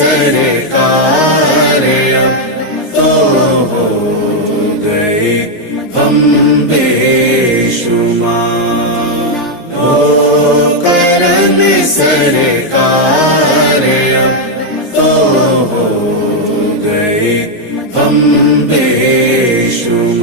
سرکار اب تو ہو گئے ہم بے شمار، ہو کرم سرکار اب تو ہو گئے ہم بے شمار۔